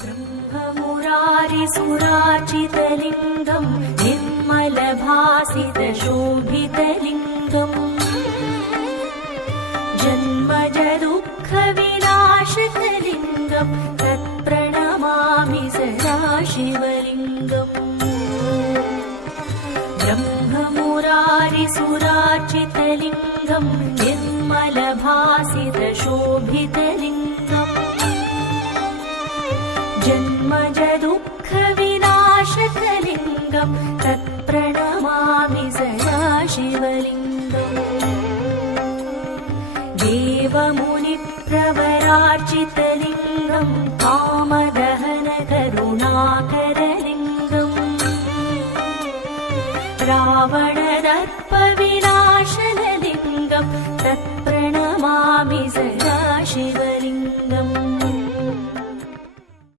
ब्रह्ममुरारिसुरार्चितलिङ्गम् निर्मलभासितशोभितलिङ्गम् जन्मजदुःखविनाशकलिङ्गम् तत्प्रणमामि सदा शिवलिङ्गम् ब्रह्ममुरारिसुरार्चितलिङ्गम् निर्मलभासितशोभितलिङ्गम् जन्मजदुःखविनाशकलिङ्गम् तत्प्रणमामि सदा शिवलिङ्गम् देवमुनिप्रवरार्चित